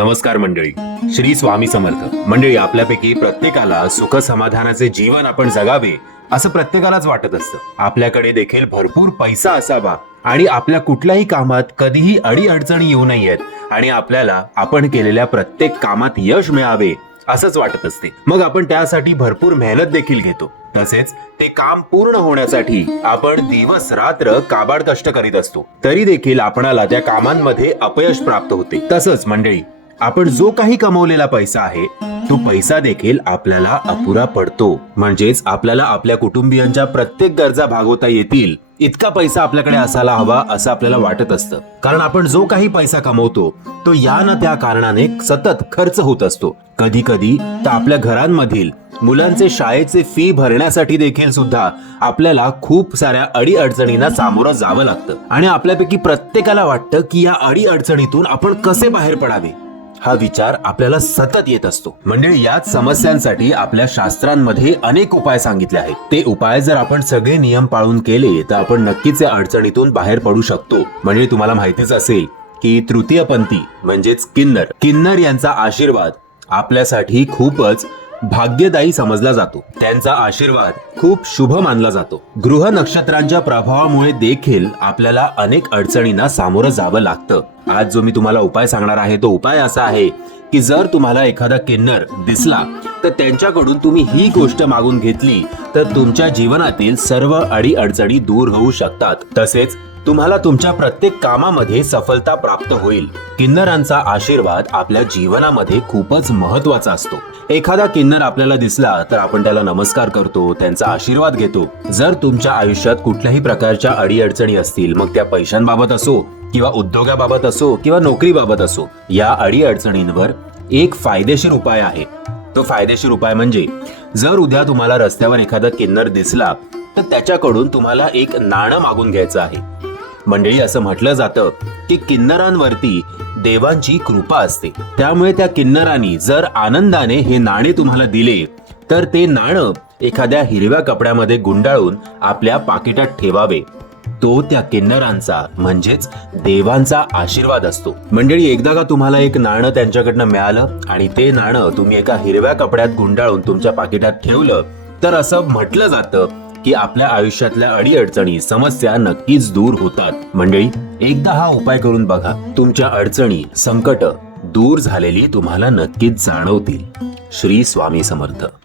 नमस्कार मंडळी, श्री स्वामी समर्थ. मंडळी, आपल्यापैकी प्रत्येकाला सुख समाधानाचे जीवन आपण जगावे असं प्रत्येकालाच वाटत असतं. आपल्याकडे देखील भरपूर पैसा असावा आणि आपल्या कुठल्याही कामात कधीही अडीअडचणी येऊ नयेत आणि आपल्याला आपण केलेल्या प्रत्येक कामात यश मिळावे असंच वाटत असते. मग आपण त्यासाठी भरपूर मेहनत देखील घेतो. तसेच ते काम पूर्ण होण्यासाठी आपण दिवस रात्र काबाड कष्ट करीत असतो. तरी देखील आपणाला त्या कामांमध्ये अपयश प्राप्त होते. तसंच मंडळी, आपण जो काही कमवलेला पैसा आहे तो पैसा देखील आपल्याला अपुरा पडतो. म्हणजेच आपल्याला आपल्या कुटुंबियांच्या प्रत्येक गरजा भागवता येतील इतका पैसा आपल्याकडे असायला हवा असं आपल्याला वाटत असतं. कारण आपण जो काही पैसा कमवतो तो या ना त्या कारणाने सतत खर्च होत असतो. कधी कधी तर आपल्या घरांमधील मुलांचे शाळेचे फी भरण्यासाठी देखील सुद्धा आपल्याला खूप साऱ्या अडीअडचणींना सामोरं जावं लागतं आणि आपल्यापैकी प्रत्येकाला वाटतं की या अडीअडचणीतून आपण कसे बाहेर पडावे हा विचार आपल्याला सतत येत असतो. म्हणजे याच समस्यांसाठी आपल्या शास्त्रांमध्ये अनेक उपाय सांगितले आहेत. ते उपाय जर आपण सगळे नियम पाळून केले तर आपण नक्कीच या अडचणीतून बाहेर पडू शकतो. म्हणजे तुम्हाला माहितीच असेल की तृतीयपंथी म्हणजेच किन्नर यांचा आशीर्वाद आपल्यासाठी खूपच भाग्यदायी समजला जातो. त्यांचा आशीर्वाद खूप शुभ मानला जातो. ग्रह नक्षत्रांच्या प्रभावामुळे देखील आपल्याला अनेक अडचणींना सामोरं जावं लागतं. आज जो मी तुम्हाला उपाय सांगणार आहे तो उपाय असा आहे की जर तुम्हाला एखादा किन्नर दिसला तर त्यांच्याकडून तुम्ही ही गोष्ट मागून घेतली तर तुमच्या जीवनातील सर्व अडीअडचणी दूर होऊ शकतात. तसेच तुम्हाला तुमच्या प्रत्येक कामामध्ये सफलता प्राप्त होईल. किन्नरांचा आशीर्वाद आपल्या जीवनामध्ये खूपच महत्वाचा असतो. एखादा किन्नर आपल्याला दिसला तर आपण त्याला नमस्कार करतो, त्यांचा आशीर्वाद घेतो. जर तुमच्या आयुष्यात कुठल्याही प्रकारच्या अडीअडचणी असतील, मग त्या पैशांबाबत असो किंवा उद्योगाबाबत असो किंवा नोकरीबाबत असो, या अडीअडचणींवर एक फायदेशीर उपाय आहे. तो फायदेशीर उपाय म्हणजे जर उद्या तुम्हाला रस्त्यावर एखादा किन्नर दिसला तर त्याच्याकडून तुम्हाला एक नाणं मागून घ्यायचं आहे. मंडळी, असं म्हटलं जातं की किन्नरांवरती देवांची कृपा असते. त्यामुळे त्या किन्नरांनी जर आनंदाने हे नाणे तुम्हाला दिले तर ते नाणं एखाद्या हिरव्या कपड्यामध्ये गुंडाळून आपल्या पाकिटात ठेवावे. तो त्या किन्नरांचा म्हणजेच देवांचा आशीर्वाद असतो. मंडळी, एकदा का तुम्हाला एक नाणं त्यांच्याकडनं मिळालं आणि ते नाणं तुम्ही एका हिरव्या कपड्यात गुंडाळून तुमच्या पाकिटात ठेवलं तर असं म्हटलं जातं की आपल्या आयुष्यातल्या अडीअडचणी समस्या नक्कीच दूर होतात. मंडळी, एकदा हा उपाय करून बघा. तुमच्या अडचणी संकट दूर झालेली तुम्हाला नक्कीच जाणवतील. श्री स्वामी समर्थ.